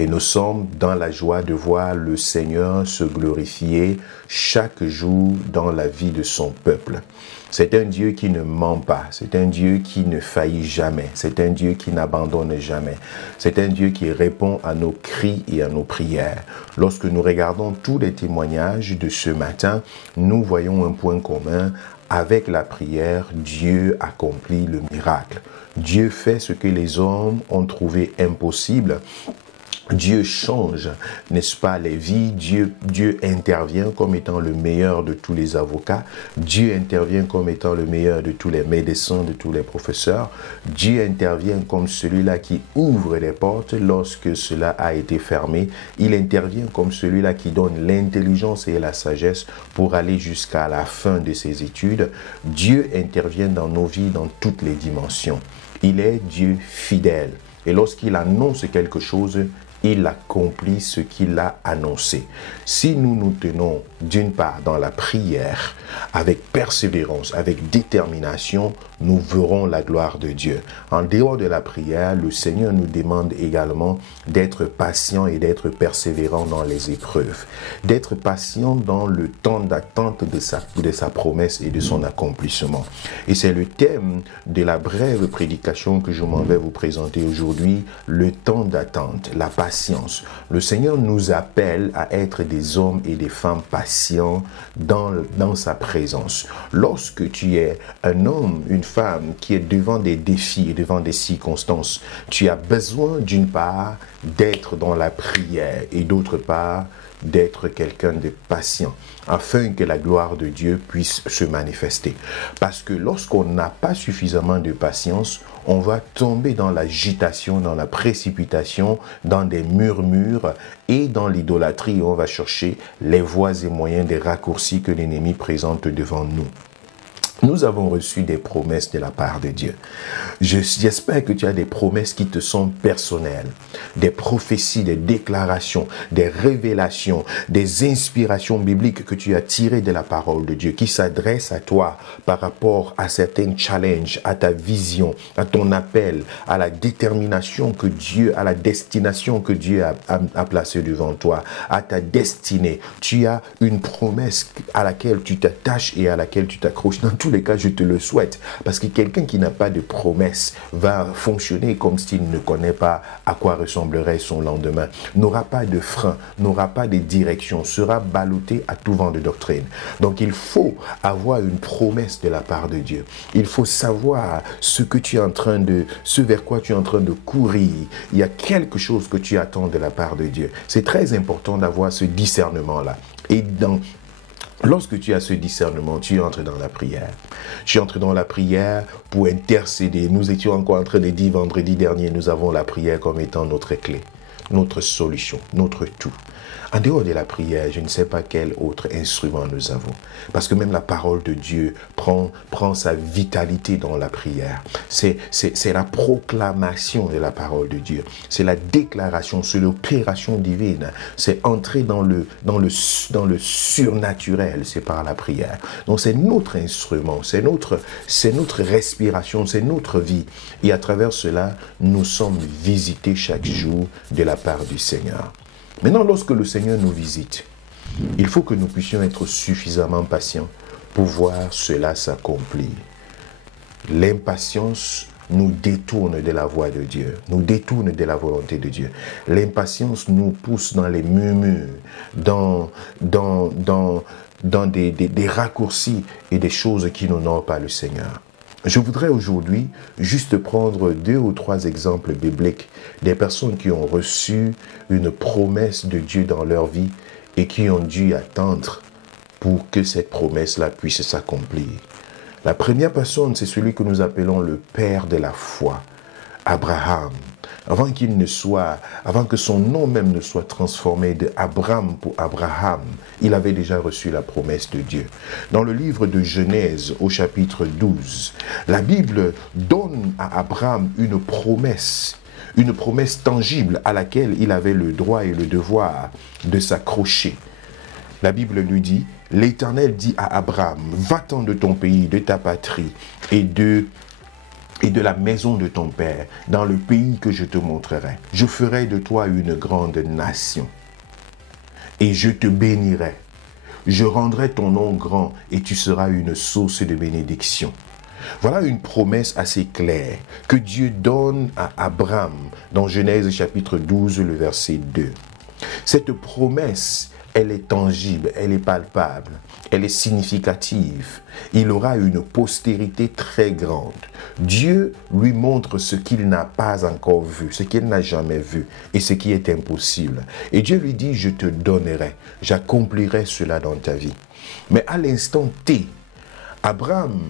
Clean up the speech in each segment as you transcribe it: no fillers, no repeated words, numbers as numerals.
Et nous sommes dans la joie de voir le Seigneur se glorifier chaque jour dans la vie de son peuple. C'est un Dieu qui ne ment pas, c'est un Dieu qui ne faillit jamais, c'est un Dieu qui n'abandonne jamais, c'est un Dieu qui répond à nos cris et à nos prières. Lorsque nous regardons tous les témoignages de ce matin, nous voyons un point commun. Avec la prière, Dieu accomplit le miracle. Dieu fait ce que les hommes ont trouvé impossible. Dieu change, n'est-ce pas, les vies. Dieu intervient comme étant le meilleur de tous les avocats. Dieu intervient comme étant le meilleur de tous les médecins, de tous les professeurs. Dieu intervient comme celui-là qui ouvre les portes lorsque cela a été fermé. Il intervient comme celui-là qui donne l'intelligence et la sagesse pour aller jusqu'à la fin de ses études. Dieu intervient dans nos vies dans toutes les dimensions. Il est Dieu fidèle. Et lorsqu'il annonce quelque chose, il accomplit ce qu'il a annoncé. Si nous nous tenons d'une part dans la prière, avec persévérance, avec détermination, nous verrons la gloire de Dieu. En dehors de la prière, le Seigneur nous demande également d'être patient et d'être persévérant dans les épreuves. D'être patient dans le temps d'attente de sa promesse et de son accomplissement. Et c'est le thème de la brève prédication que je m'en vais vous présenter aujourd'hui, le temps d'attente, la patience. Le Seigneur nous appelle à être des hommes et des femmes patients dans sa présence. Lorsque tu es un homme, une femme qui est devant des défis et devant des circonstances, tu as besoin d'une part d'être dans la prière et d'autre part d'être quelqu'un de patient afin que la gloire de Dieu puisse se manifester. Parce que lorsqu'on n'a pas suffisamment de patience, on va tomber dans l'agitation, dans la précipitation, dans des murmures et dans l'idolâtrie. On va chercher les voies et moyens des raccourcis que l'ennemi présente devant nous. Nous avons reçu des promesses de la part de Dieu. J'espère que tu as des promesses qui te sont personnelles, des prophéties, des déclarations, des révélations, des inspirations bibliques que tu as tirées de la parole de Dieu, qui s'adressent à toi par rapport à certains challenges, à ta vision, à ton appel, à la détermination que Dieu, à la destination que Dieu a placée devant toi, à ta destinée. Tu as une promesse à laquelle tu t'attaches et à laquelle tu t'accroches. Dans tous les cas, je te le souhaite. Parce que quelqu'un qui n'a pas de promesse va fonctionner comme s'il ne connaît pas à quoi ressemblerait son lendemain. N'aura pas de frein, n'aura pas de direction, sera ballotté à tout vent de doctrine. Donc il faut avoir une promesse de la part de Dieu. Il faut savoir ce vers quoi tu es en train de courir. Il y a quelque chose que tu attends de la part de Dieu. C'est très important d'avoir ce discernement-là. Et lorsque tu as ce discernement, tu entres dans la prière. Tu entres dans la prière pour intercéder. Nous étions encore en train de dire vendredi dernier, nous avons la prière comme étant notre clé, notre solution, notre tout. En dehors de la prière, je ne sais pas quel autre instrument nous avons. Parce que même la parole de Dieu prend sa vitalité dans la prière. C'est la proclamation de la parole de Dieu. C'est la déclaration, c'est l'opération divine. C'est entrer dans le surnaturel, c'est par la prière. Donc c'est notre instrument, c'est notre respiration, c'est notre vie. Et à travers cela, nous sommes visités chaque jour de la part du Seigneur. Maintenant, lorsque le Seigneur nous visite, il faut que nous puissions être suffisamment patients pour voir cela s'accomplir. L'impatience nous détourne de la voie de Dieu, nous détourne de la volonté de Dieu. L'impatience nous pousse dans les murmures, dans des raccourcis et des choses qui n'honorent pas le Seigneur. Je voudrais aujourd'hui juste prendre 2 ou 3 exemples bibliques des personnes qui ont reçu une promesse de Dieu dans leur vie et qui ont dû attendre pour que cette promesse-là puisse s'accomplir. La première personne, c'est celui que nous appelons le père de la foi, Abraham. Avant que son nom même ne soit transformé de Abram pour Abraham, il avait déjà reçu la promesse de Dieu. Dans le livre de Genèse, au chapitre 12, la Bible donne à Abraham une promesse tangible à laquelle il avait le droit et le devoir de s'accrocher. La Bible lui dit, l'Éternel dit à Abraham, va-t'en de ton pays, de ta patrie et de et de la maison de ton père, dans le pays que je te montrerai. Je ferai de toi une grande nation, et je te bénirai. Je rendrai ton nom grand, et tu seras une source de bénédiction. Voilà une promesse assez claire que Dieu donne à Abraham dans Genèse chapitre 12, le verset 2. Cette promesse, elle est tangible, elle est palpable, elle est significative. Il aura une postérité très grande. Dieu lui montre ce qu'il n'a pas encore vu, ce qu'il n'a jamais vu et ce qui est impossible. Et Dieu lui dit, je te donnerai, j'accomplirai cela dans ta vie. Mais à l'instant T, Abraham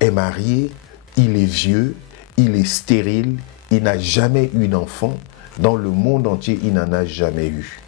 est marié, il est vieux, il est stérile, il n'a jamais eu d'enfant. Dans le monde entier, il n'en a jamais eu.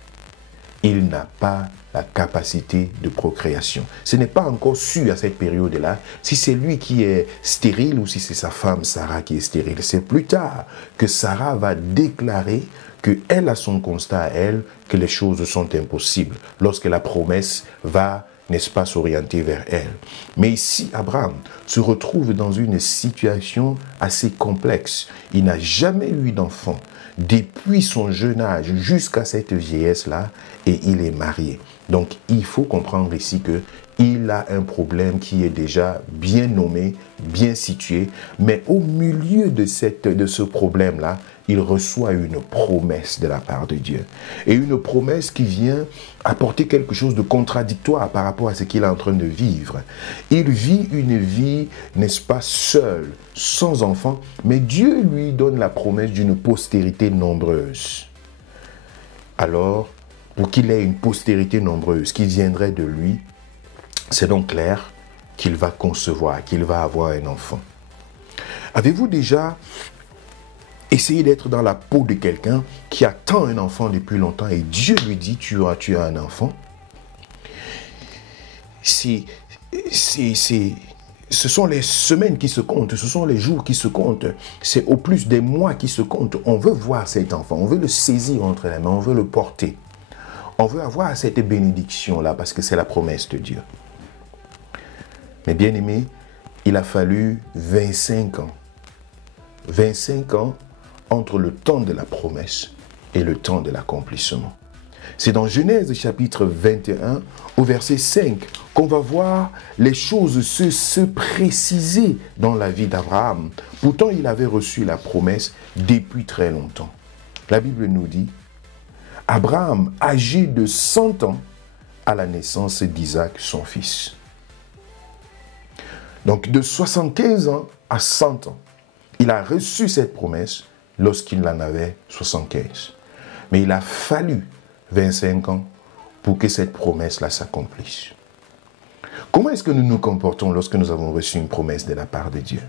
Il n'a pas la capacité de procréation. Ce n'est pas encore sûr à cette période-là si c'est lui qui est stérile ou si c'est sa femme Sarah qui est stérile. C'est plus tard que Sarah va déclarer qu'elle a son constat à elle, que les choses sont impossibles, lorsque la promesse va, n'est-ce pas, s'orienter vers elle. Mais ici, Abraham se retrouve dans une situation assez complexe. Il n'a jamais eu d'enfant depuis son jeune âge jusqu'à cette vieillesse-là, et il est marié. Donc, il faut comprendre ici qu'il a un problème qui est déjà bien nommé, bien situé, mais au milieu de ce problème-là, il reçoit une promesse de la part de Dieu. Et une promesse qui vient apporter quelque chose de contradictoire par rapport à ce qu'il est en train de vivre. Il vit une vie, n'est-ce pas, seul, sans enfant, mais Dieu lui donne la promesse d'une postérité nombreuse. Alors, pour qu'il ait une postérité nombreuse qui viendrait de lui, c'est donc clair qu'il va concevoir, qu'il va avoir un enfant. Avez-vous déjà essayé d'être dans la peau de quelqu'un qui attend un enfant depuis longtemps et Dieu lui dit tu as un enfant? Ce sont les semaines qui se comptent, ce sont les jours qui se comptent, c'est au plus des mois qui se comptent. On veut voir cet enfant, on veut le saisir entre les mains, on veut le porter. On veut avoir cette bénédiction-là parce que c'est la promesse de Dieu. Mais bien aimé, il a fallu 25 ans. 25 ans entre le temps de la promesse et le temps de l'accomplissement. C'est dans Genèse chapitre 21 au verset 5 qu'on va voir les choses se préciser dans la vie d'Abraham. Pourtant, il avait reçu la promesse depuis très longtemps. La Bible nous dit, Abraham, âgé de 100 ans, à la naissance d'Isaac, son fils. Donc, de 75 ans à 100 ans, il a reçu cette promesse lorsqu'il en avait 75. Mais il a fallu 25 ans pour que cette promesse-là s'accomplisse. Comment est-ce que nous nous comportons lorsque nous avons reçu une promesse de la part de Dieu?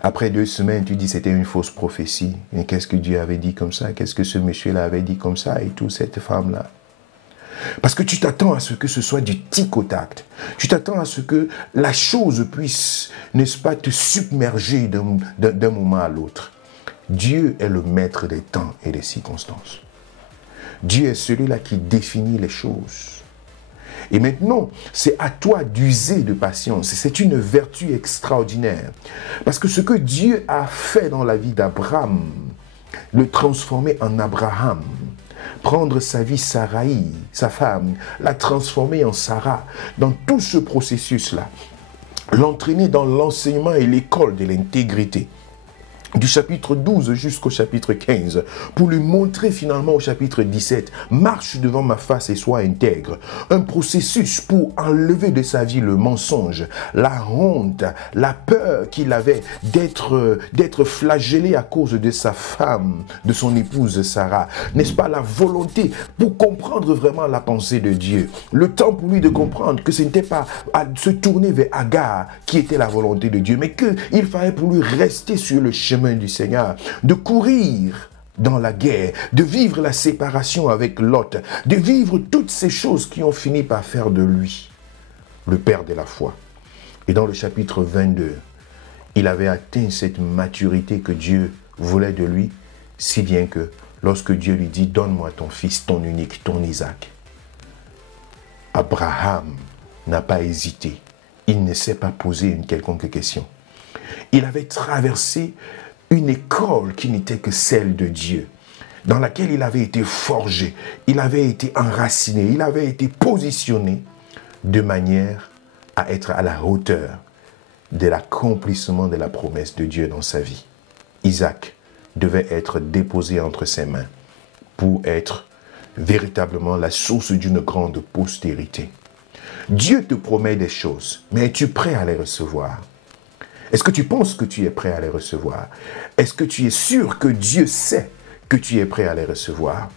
Après 2 semaines, tu dis c'était une fausse prophétie. Mais qu'est-ce que Dieu avait dit comme ça? Qu'est-ce que ce monsieur-là avait dit comme ça? Et tout, cette femme-là. Parce que tu t'attends à ce que ce soit du tic au tac. Tu t'attends à ce que la chose puisse, n'est-ce pas, te submerger d'un moment à l'autre. Dieu est le maître des temps et des circonstances. Dieu est celui-là qui définit les choses. Et maintenant, c'est à toi d'user de patience. C'est une vertu extraordinaire. Parce que ce que Dieu a fait dans la vie d'Abraham, le transformer en Abraham, prendre sa vie Saraï, sa femme, la transformer en Sarah, dans tout ce processus-là, l'entraîner dans l'enseignement et l'école de l'intégrité, du chapitre 12 jusqu'au chapitre 15, pour lui montrer finalement au chapitre 17, marche devant ma face et sois intègre. Un processus pour enlever de sa vie le mensonge, la honte, la peur qu'il avait d'être flagellé à cause de sa femme, de son épouse Sarah. N'est-ce pas la volonté pour comprendre vraiment la pensée de Dieu. Le temps pour lui de comprendre que ce n'était pas à se tourner vers Agar qui était la volonté de Dieu, mais qu'il fallait pour lui rester sur le chemin du Seigneur, de courir dans la guerre, de vivre la séparation avec Lot, de vivre toutes ces choses qui ont fini par faire de lui le père de la foi. Et dans le chapitre 22, il avait atteint cette maturité que Dieu voulait de lui, si bien que lorsque Dieu lui dit « Donne-moi ton fils, ton unique, ton Isaac », Abraham n'a pas hésité. Il ne s'est pas posé une quelconque question. Il avait traversé une école qui n'était que celle de Dieu, dans laquelle il avait été forgé, il avait été enraciné, il avait été positionné de manière à être à la hauteur de l'accomplissement de la promesse de Dieu dans sa vie. Isaac devait être déposé entre ses mains pour être véritablement la source d'une grande postérité. Dieu te promet des choses, mais es-tu prêt à les recevoir? Est-ce que tu penses que tu es prêt à les recevoir? Est-ce que tu es sûr que Dieu sait que tu es prêt à les recevoir?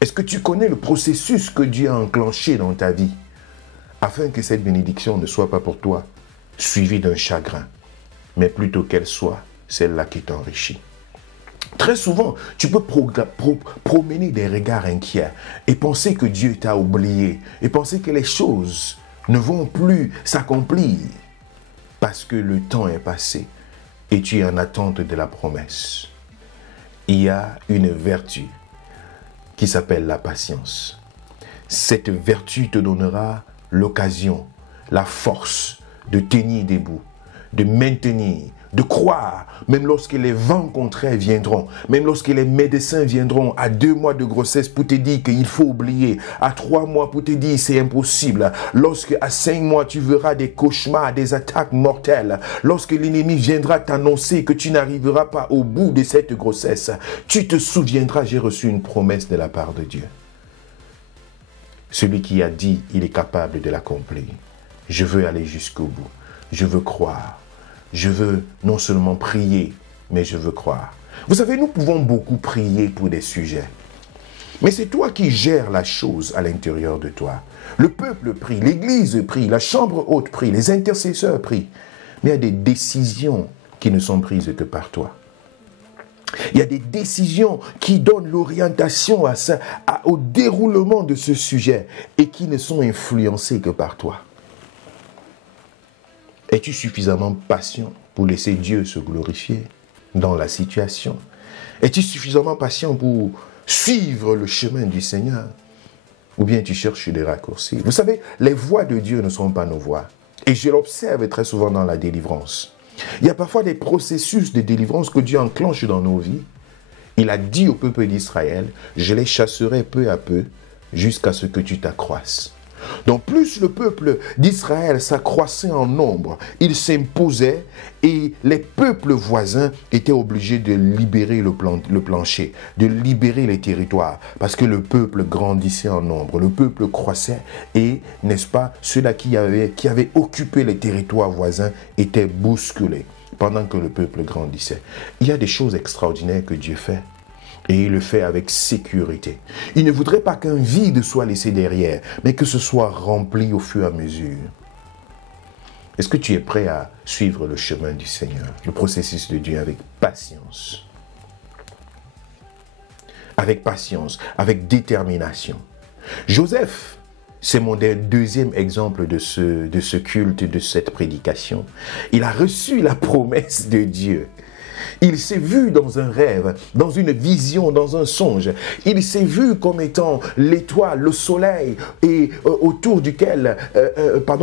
Est-ce que tu connais le processus que Dieu a enclenché dans ta vie afin que cette bénédiction ne soit pas pour toi suivie d'un chagrin, mais plutôt qu'elle soit celle-là qui t'enrichit? Très souvent, tu peux promener des regards inquiets et penser que Dieu t'a oublié et penser que les choses ne vont plus s'accomplir parce que le temps est passé et tu es en attente de la promesse. Il y a une vertu qui s'appelle la patience. Cette vertu te donnera l'occasion, la force de tenir debout, de maintenir, de croire, même lorsque les vents contraires viendront, même lorsque les médecins viendront à 2 mois de grossesse pour te dire qu'il faut oublier, à 3 mois pour te dire c'est impossible, lorsque à 5 mois tu verras des cauchemars, des attaques mortelles, lorsque l'ennemi viendra t'annoncer que tu n'arriveras pas au bout de cette grossesse, tu te souviendras, j'ai reçu une promesse de la part de Dieu. Celui qui a dit, il est capable de l'accomplir. Je veux aller jusqu'au bout. Je veux croire. Je veux non seulement prier, mais je veux croire. Vous savez, nous pouvons beaucoup prier pour des sujets. Mais c'est toi qui gères la chose à l'intérieur de toi. Le peuple prie, l'Église prie, la chambre haute prie, les intercesseurs prient. Mais il y a des décisions qui ne sont prises que par toi. Il y a des décisions qui donnent l'orientation au déroulement de ce sujet et qui ne sont influencées que par toi. Es-tu suffisamment patient pour laisser Dieu se glorifier dans la situation? Es-tu suffisamment patient pour suivre le chemin du Seigneur? Ou bien tu cherches des raccourcis? Vous savez, les voies de Dieu ne sont pas nos voies. Et je l'observe très souvent dans la délivrance. Il y a parfois des processus de délivrance que Dieu enclenche dans nos vies. Il a dit au peuple d'Israël, je les chasserai peu à peu jusqu'à ce que tu t'accroisses. Donc plus le peuple d'Israël s'accroissait en nombre, il s'imposait et les peuples voisins étaient obligés de libérer le plancher, de libérer les territoires, parce que le peuple grandissait en nombre, le peuple croissait et, n'est-ce pas, ceux-là qui avaient occupé les territoires voisins étaient bousculés pendant que le peuple grandissait. Il y a des choses extraordinaires que Dieu fait. Et il le fait avec sécurité. Il ne voudrait pas qu'un vide soit laissé derrière, mais que ce soit rempli au fur et à mesure. Est-ce que tu es prêt à suivre le chemin du Seigneur, le processus de Dieu avec patience? Avec patience, avec détermination. Joseph, c'est mon deuxième exemple de ce culte, de cette prédication. Il a reçu la promesse de Dieu. Il s'est vu dans un rêve, dans une vision, dans un songe. Il s'est vu comme étant l'étoile, le soleil, et autour duquel,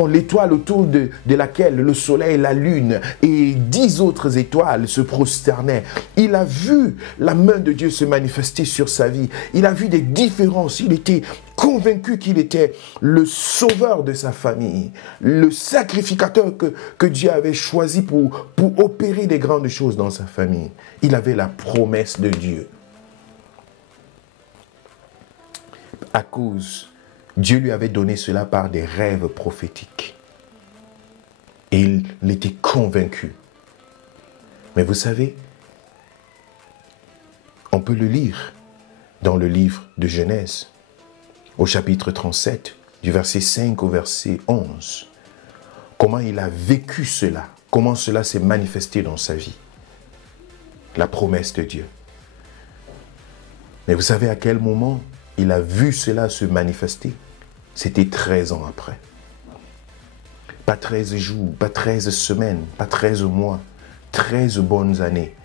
l'étoile autour de laquelle le soleil, la lune et 10 autres étoiles se prosternaient. Il a vu la main de Dieu se manifester sur sa vie. Il a vu des différences. Il était convaincu qu'il était le sauveur de sa famille, le sacrificateur que Dieu avait choisi pour opérer des grandes choses dans sa famille. Il avait la promesse de Dieu. À cause, Dieu lui avait donné cela par des rêves prophétiques. Et il était convaincu. Mais vous savez, on peut le lire dans le livre de Genèse. Au chapitre 37, du verset 5 au verset 11, comment il a vécu cela, comment cela s'est manifesté dans sa vie. La promesse de Dieu. Mais vous savez à quel moment il a vu cela se manifester? C'était 13 ans après. Pas 13 jours, pas 13 semaines, pas 13 mois, 13 bonnes années.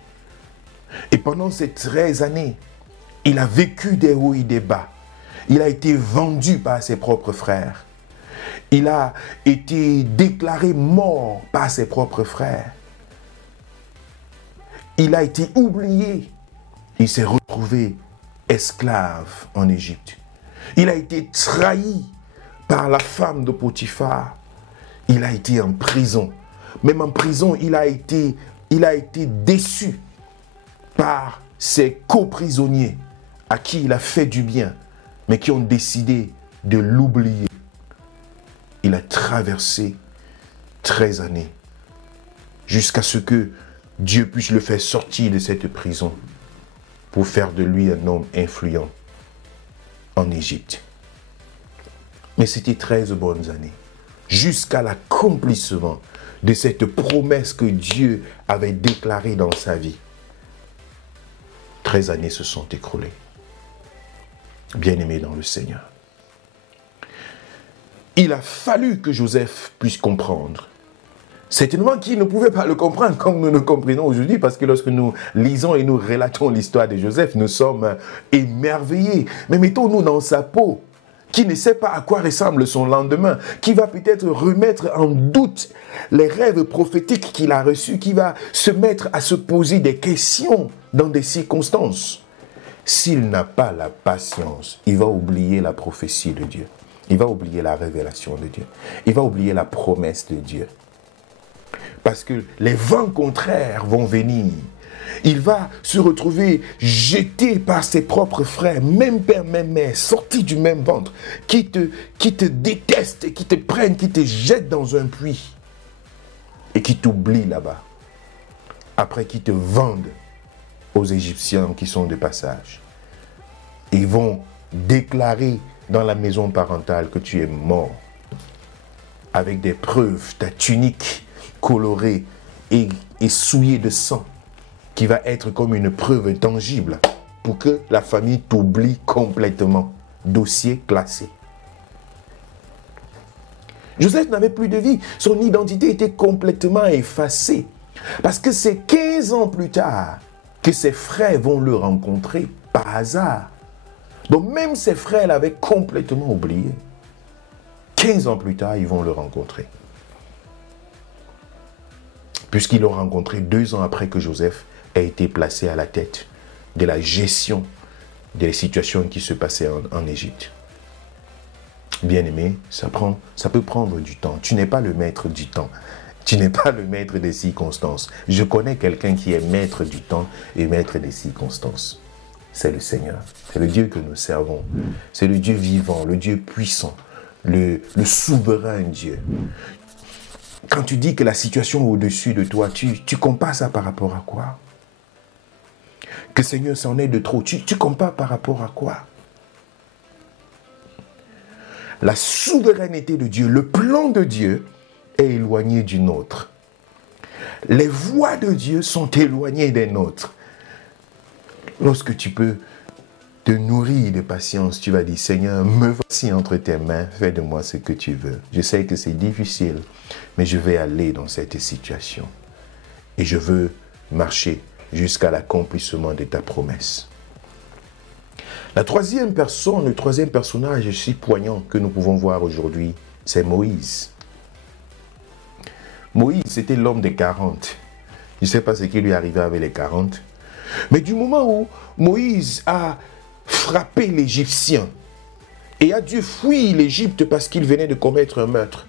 Et pendant ces 13 années, il a vécu des hauts et des bas. Il a été vendu par ses propres frères. Il a été déclaré mort par ses propres frères. Il a été oublié. Il s'est retrouvé esclave en Égypte. Il a été trahi par la femme de Potiphar. Il a été en prison. Même en prison, il a été déçu par ses coprisonniers à qui il a fait du bien, mais qui ont décidé de l'oublier. Il a traversé 13 années jusqu'à ce que Dieu puisse le faire sortir de cette prison pour faire de lui un homme influent en Égypte. Mais c'était 13 bonnes années, jusqu'à l'accomplissement de cette promesse que Dieu avait déclarée dans sa vie. 13 années se sont écoulées. Bien-aimé dans le Seigneur. Il a fallu que Joseph puisse comprendre. Certainement qu'il ne pouvait pas le comprendre comme nous le comprenons aujourd'hui, parce que lorsque nous lisons et nous relatons l'histoire de Joseph, nous sommes émerveillés. Mais mettons-nous dans sa peau, qui ne sait pas à quoi ressemble son lendemain, qui va peut-être remettre en doute les rêves prophétiques qu'il a reçus, qui va se mettre à se poser des questions dans des circonstances. S'il n'a pas la patience, il va oublier la prophétie de Dieu. Il va oublier la révélation de Dieu. Il va oublier la promesse de Dieu. Parce que les vents contraires vont venir. Il va se retrouver jeté par ses propres frères, même père, même mère, sortis du même ventre, qui te détestent, qui te prennent, qui te jettent dans un puits et qui t'oublient là-bas. Après, qui te vendent aux Égyptiens qui sont de passage. Ils vont déclarer dans la maison parentale que tu es mort, avec des preuves, ta tunique colorée et souillée de sang, qui va être comme une preuve tangible pour que la famille t'oublie complètement. Dossier classé. Joseph n'avait plus de vie. Son identité était complètement effacée. Parce que c'est 15 ans plus tard que ses frères vont le rencontrer par hasard. Donc même ses frères l'avaient complètement oublié. 15 ans plus tard, ils vont le rencontrer. Puisqu'ils l'ont rencontré 2 ans après que Joseph a été placé à la tête de la gestion des situations qui se passaient en Égypte. Bien-aimé, ça peut prendre du temps. Tu n'es pas le maître du temps. Tu n'es pas le maître des circonstances. Je connais quelqu'un qui est maître du temps et maître des circonstances. C'est le Seigneur. C'est le Dieu que nous servons. C'est le Dieu vivant, le Dieu puissant, le souverain Dieu. Quand tu dis que la situation est au-dessus de toi, tu compares ça par rapport à quoi? Que Seigneur, c'en est de trop. Tu compares par rapport à quoi? La souveraineté de Dieu, le plan de Dieu est éloigné du nôtre. Les voies de Dieu sont éloignées des nôtres. Lorsque tu peux te nourrir de patience, tu vas dire, Seigneur, me voici entre tes mains, fais de moi ce que tu veux. Je sais que c'est difficile, mais je vais aller dans cette situation. Et je veux marcher jusqu'à l'accomplissement de ta promesse. La troisième personne, le troisième personnage si poignant que nous pouvons voir aujourd'hui, c'est Moïse. Moïse, c'était l'homme des 40. Je ne sais pas ce qui lui arrivait avec les 40. Mais du moment où Moïse a frappé l'Égyptien et a dû fuir l'Égypte parce qu'il venait de commettre un meurtre,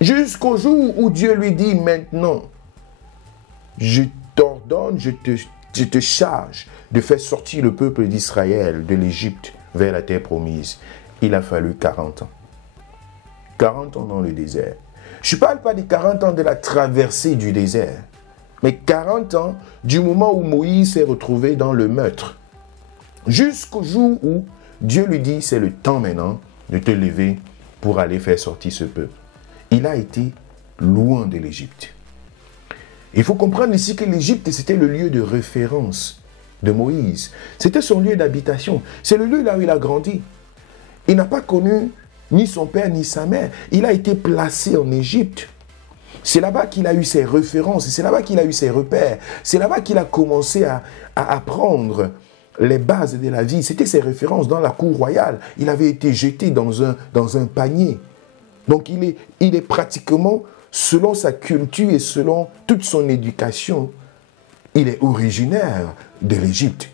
jusqu'au jour où Dieu lui dit maintenant, je t'ordonne, je te charge de faire sortir le peuple d'Israël de l'Égypte vers la terre promise. Il a fallu 40 ans. 40 ans dans le désert. Je ne parle pas des 40 ans de la traversée du désert, mais 40 ans du moment où Moïse s'est retrouvé dans le meurtre, jusqu'au jour où Dieu lui dit, c'est le temps maintenant de te lever pour aller faire sortir ce peuple. Il a été loin de l'Égypte. Il faut comprendre ici que l'Égypte, c'était le lieu de référence de Moïse. C'était son lieu d'habitation. C'est le lieu là où il a grandi. Il n'a pas connu ni son père ni sa mère. Il a été placé en Égypte. C'est là-bas qu'il a eu ses références. C'est là-bas qu'il a eu ses repères. C'est là-bas qu'il a commencé à apprendre les bases de la vie. C'était ses références dans la cour royale. Il avait été jeté dans un panier. Donc il est pratiquement, selon sa culture et selon toute son éducation, Il est originaire de l'Égypte.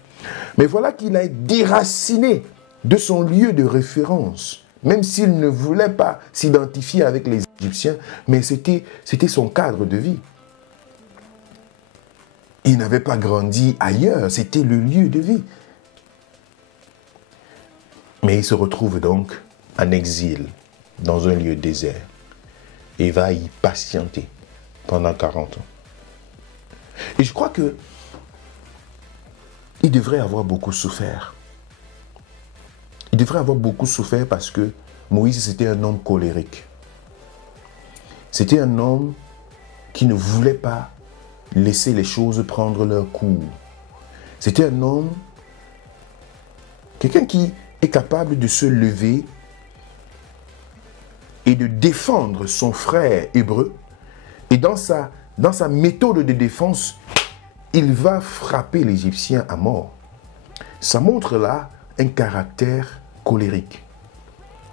Mais voilà qu'il a déraciné de son lieu de référence, même s'il ne voulait pas s'identifier avec les Égyptiens, mais c'était son cadre de vie. Il n'avait pas grandi ailleurs, c'était le lieu de vie. Mais il se retrouve donc en exil, dans un lieu désert, et va y patienter pendant 40 ans. Et je crois que il devrait avoir beaucoup souffert. Il devrait avoir beaucoup souffert parce que Moïse, c'était un homme colérique. C'était un homme qui ne voulait pas laisser les choses prendre leur cours. C'était un homme, quelqu'un qui est capable de se lever et de défendre son frère hébreu. Et dans sa méthode de défense, il va frapper l'Égyptien à mort. Ça montre là un caractère colérique.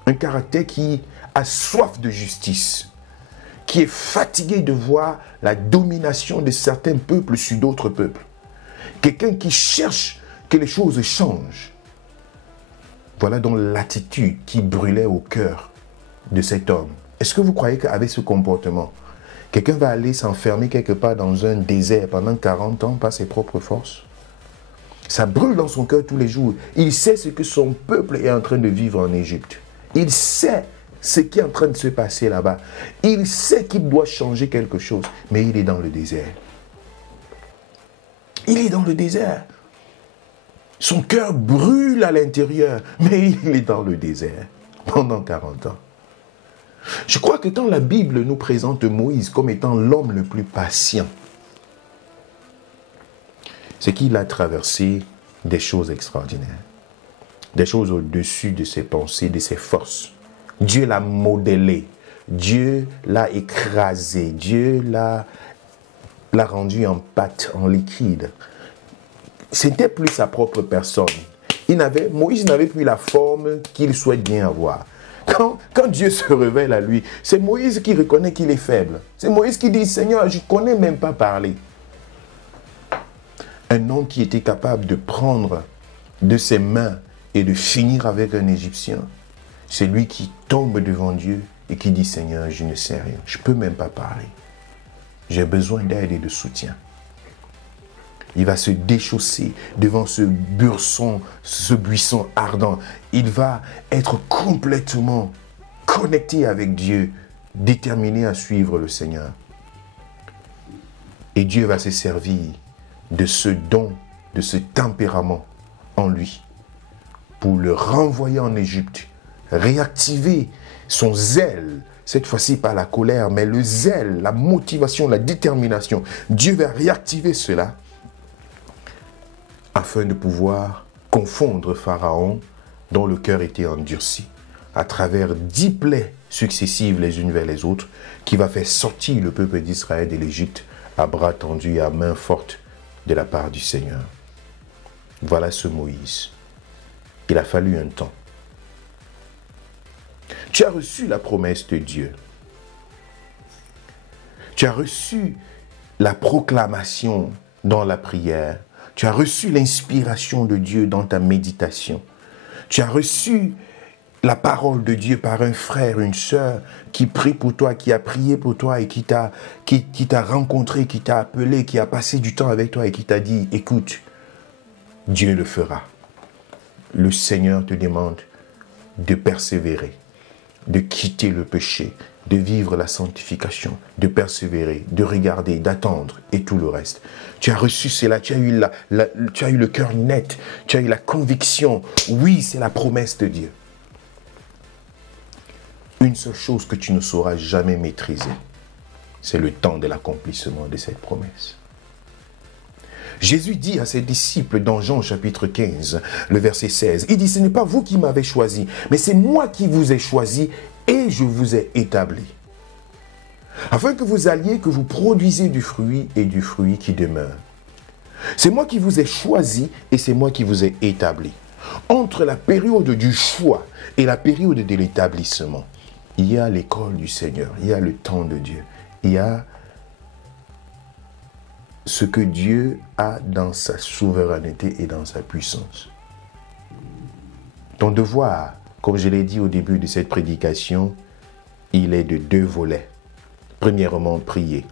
Un caractère qui a soif de justice, qui est fatigué de voir la domination de certains peuples sur d'autres peuples. Quelqu'un qui cherche que les choses changent. Voilà donc l'attitude qui brûlait au cœur de cet homme. Est-ce que vous croyez qu'avec ce comportement, quelqu'un va aller s'enfermer quelque part dans un désert pendant 40 ans par ses propres forces? Ça brûle dans son cœur tous les jours. Il sait ce que son peuple est en train de vivre en Égypte. Il sait ce qui est en train de se passer là-bas. Il sait qu'il doit changer quelque chose, mais il est dans le désert. Il est dans le désert. Son cœur brûle à l'intérieur, mais il est dans le désert pendant 40 ans. Je crois que quand la Bible nous présente Moïse comme étant l'homme le plus patient, c'est qu'il a traversé des choses extraordinaires, des choses au-dessus de ses pensées, de ses forces. Dieu l'a modélé, Dieu l'a écrasé, Dieu l'a rendu en pâte, en liquide. C'était plus sa propre personne. Moïse n'avait plus la forme qu'il souhaite bien avoir. Quand Dieu se révèle à lui, c'est Moïse qui reconnaît qu'il est faible. C'est Moïse qui dit, Seigneur, je ne connais même pas parler. Un homme qui était capable de prendre de ses mains et de finir avec un Égyptien. C'est lui qui tombe devant Dieu et qui dit, Seigneur, je ne sais rien, je ne peux même pas parler. J'ai besoin d'aide et de soutien. Il va se déchausser devant ce buisson ardent. Il va être complètement connecté avec Dieu, déterminé à suivre le Seigneur. Et Dieu va se servir de ce don, de ce tempérament en lui, pour le renvoyer en Égypte, réactiver son zèle, cette fois-ci pas la colère, mais le zèle, la motivation, la détermination. Dieu va réactiver cela afin de pouvoir confondre Pharaon, dont le cœur était endurci, à travers 10 plaies successives les unes vers les autres, qui va faire sortir le peuple d'Israël de l'Égypte à bras tendus et à main forte de la part du Seigneur. Voilà ce Moïse. Il a fallu un temps. Tu as reçu la promesse de Dieu. Tu as reçu la proclamation dans la prière. Tu as reçu l'inspiration de Dieu dans ta méditation. Tu as reçu la parole de Dieu par un frère, une sœur qui prie pour toi, qui a prié pour toi et qui t'a rencontré, qui t'a appelé, qui a passé du temps avec toi et qui t'a dit, écoute, Dieu le fera. Le Seigneur te demande de persévérer, de quitter le péché, de vivre la sanctification, de persévérer, de regarder, d'attendre et tout le reste. Tu as reçu cela, tu as eu le cœur net, tu as eu la conviction, oui, c'est la promesse de Dieu. Une seule chose que tu ne sauras jamais maîtriser, c'est le temps de l'accomplissement de cette promesse. Jésus dit à ses disciples dans Jean chapitre 15, le verset 16, il dit, ce n'est pas vous qui m'avez choisi, mais c'est moi qui vous ai choisi et je vous ai établi. Afin que vous alliez, que vous produisiez du fruit et du fruit qui demeure. C'est moi qui vous ai choisi et c'est moi qui vous ai établi. Entre la période du choix et la période de l'établissement, il y a l'école du Seigneur, il y a le temps de Dieu, il y a ce que Dieu a dans sa souveraineté et dans sa puissance. Ton devoir, comme je l'ai dit au début de cette prédication, il est de 2 volets. Premièrement, prier.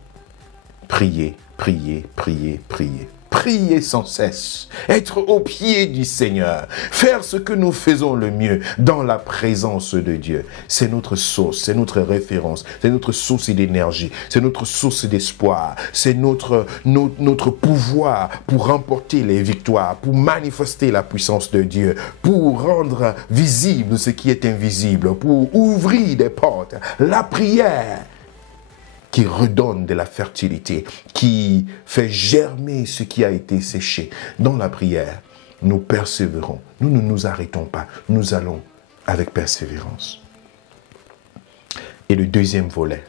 Prier, prier, prier, prier. Prier sans cesse, être au pied du Seigneur, faire ce que nous faisons le mieux dans la présence de Dieu. C'est notre source, c'est notre référence, c'est notre source d'énergie, c'est notre source d'espoir, c'est notre pouvoir pour remporter les victoires, pour manifester la puissance de Dieu, pour rendre visible ce qui est invisible, pour ouvrir des portes. La prière qui redonne de la fertilité, qui fait germer ce qui a été séché. Dans la prière, nous persévérons. Nous ne nous arrêtons pas. Nous allons avec persévérance. Et le deuxième volet,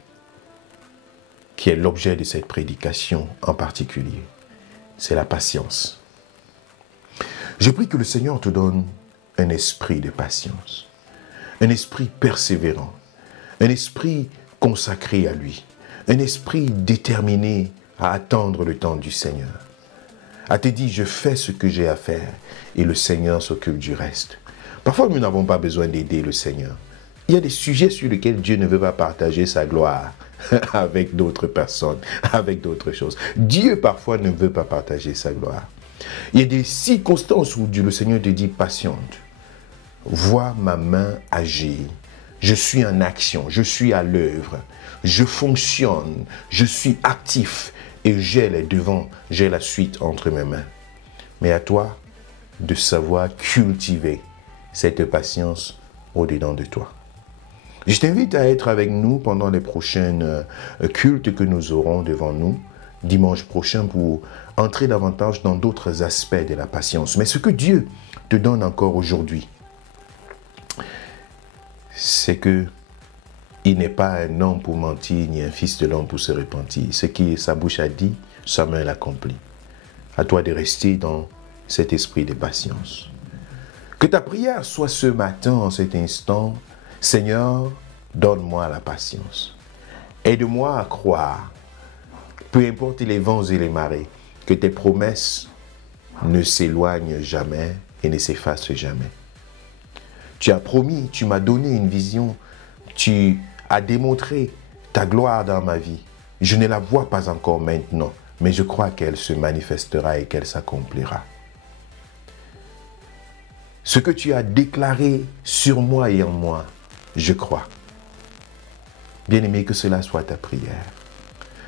qui est l'objet de cette prédication en particulier, c'est la patience. Je prie que le Seigneur te donne un esprit de patience, un esprit persévérant, un esprit consacré à lui, un esprit déterminé à attendre le temps du Seigneur. À te dire, je fais ce que j'ai à faire et le Seigneur s'occupe du reste. Parfois, nous n'avons pas besoin d'aider le Seigneur. Il y a des sujets sur lesquels Dieu ne veut pas partager sa gloire avec d'autres personnes, avec d'autres choses. Dieu, parfois, ne veut pas partager sa gloire. Il y a des circonstances où le Seigneur te dit, patiente. Vois ma main agir. Je suis en action, je suis à l'œuvre. Je fonctionne, je suis actif et j'ai les devants, j'ai la suite entre mes mains. Mais à toi de savoir cultiver cette patience au-dedans de toi. Je t'invite à être avec nous pendant les prochaines cultes que nous aurons devant nous, dimanche prochain, pour entrer davantage dans d'autres aspects de la patience. Mais ce que Dieu te donne encore aujourd'hui, c'est que il n'est pas un homme pour mentir, ni un fils de l'homme pour se repentir. Ce qui sa bouche a dit, sa main l'accomplit. À toi de rester dans cet esprit de patience. Que ta prière soit ce matin, en cet instant, Seigneur, donne-moi la patience. Aide-moi à croire, peu importe les vents et les marées, que tes promesses ne s'éloignent jamais et ne s'effacent jamais. Tu as promis, tu m'as donné une vision, tu as démontré ta gloire dans ma vie. Je ne la vois pas encore maintenant, mais je crois qu'elle se manifestera et qu'elle s'accomplira. Ce que tu as déclaré sur moi et en moi, je crois. Bien-aimé, que cela soit ta prière.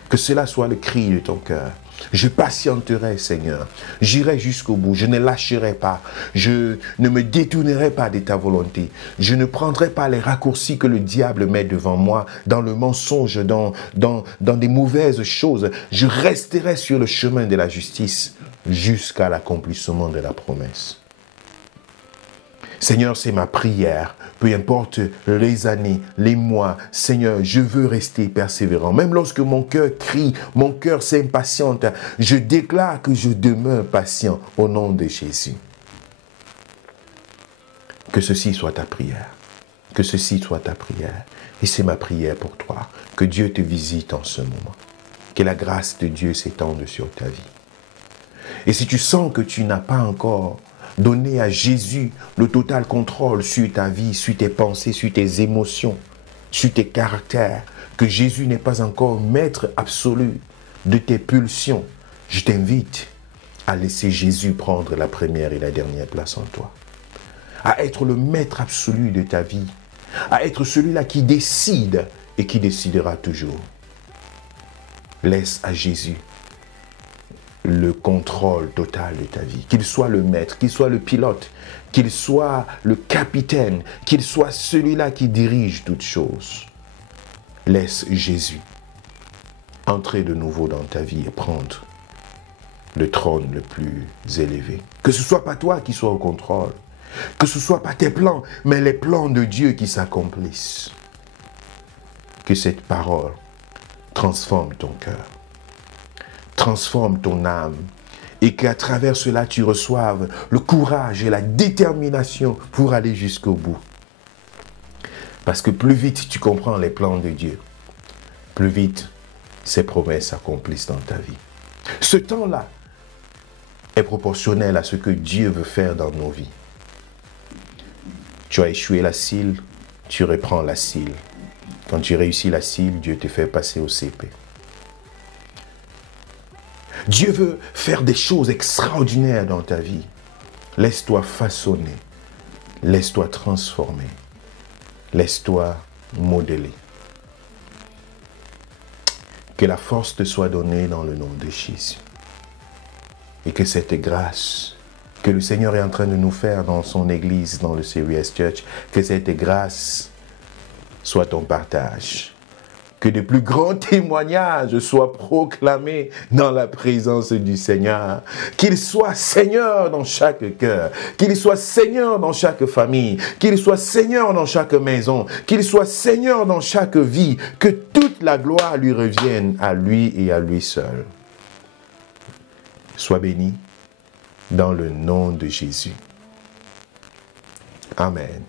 Que cela soit le cri de ton cœur. Je patienterai, Seigneur. J'irai jusqu'au bout. Je ne lâcherai pas. Je ne me détournerai pas de ta volonté. Je ne prendrai pas les raccourcis que le diable met devant moi, dans le mensonge, dans des mauvaises choses. Je resterai sur le chemin de la justice jusqu'à l'accomplissement de la promesse. Seigneur, c'est ma prière. Peu importe les années, les mois, Seigneur, je veux rester persévérant. Même lorsque mon cœur crie, mon cœur s'impatiente, je déclare que je demeure patient au nom de Jésus. Que ceci soit ta prière. Que ceci soit ta prière. Et c'est ma prière pour toi. Que Dieu te visite en ce moment. Que la grâce de Dieu s'étende sur ta vie. Et si tu sens que tu n'as pas encore donné à Jésus le total contrôle sur ta vie, sur tes pensées, sur tes émotions, sur tes caractères, que Jésus n'est pas encore maître absolu de tes pulsions, je t'invite à laisser Jésus prendre la première et la dernière place en toi. À être le maître absolu de ta vie, à être celui-là qui décide et qui décidera toujours. Laisse à Jésus le contrôle total de ta vie, qu'il soit le maître, qu'il soit le pilote, qu'il soit le capitaine, qu'il soit celui-là qui dirige toutes choses. Laisse Jésus entrer de nouveau dans ta vie et prendre le trône le plus élevé. Que ce ne soit pas toi qui sois au contrôle, que ce ne soit pas tes plans, mais les plans de Dieu qui s'accomplissent. Que cette parole transforme ton cœur, transforme ton âme et qu'à travers cela, tu reçoives le courage et la détermination pour aller jusqu'au bout. Parce que plus vite tu comprends les plans de Dieu, plus vite ses promesses s'accomplissent dans ta vie. Ce temps-là est proportionnel à ce que Dieu veut faire dans nos vies. Tu as échoué la CIL, tu reprends la CIL. Quand tu réussis la CIL, Dieu te fait passer au CP. Dieu veut faire des choses extraordinaires dans ta vie. Laisse-toi façonner. Laisse-toi transformer. Laisse-toi modeler. Que la force te soit donnée dans le nom de Jésus. Et que cette grâce que le Seigneur est en train de nous faire dans son Église, dans le Serious Church, que cette grâce soit ton partage. Que de plus grands témoignages soient proclamés dans la présence du Seigneur. Qu'il soit Seigneur dans chaque cœur. Qu'il soit Seigneur dans chaque famille. Qu'il soit Seigneur dans chaque maison. Qu'il soit Seigneur dans chaque vie. Que toute la gloire lui revienne à lui et à lui seul. Sois béni dans le nom de Jésus. Amen.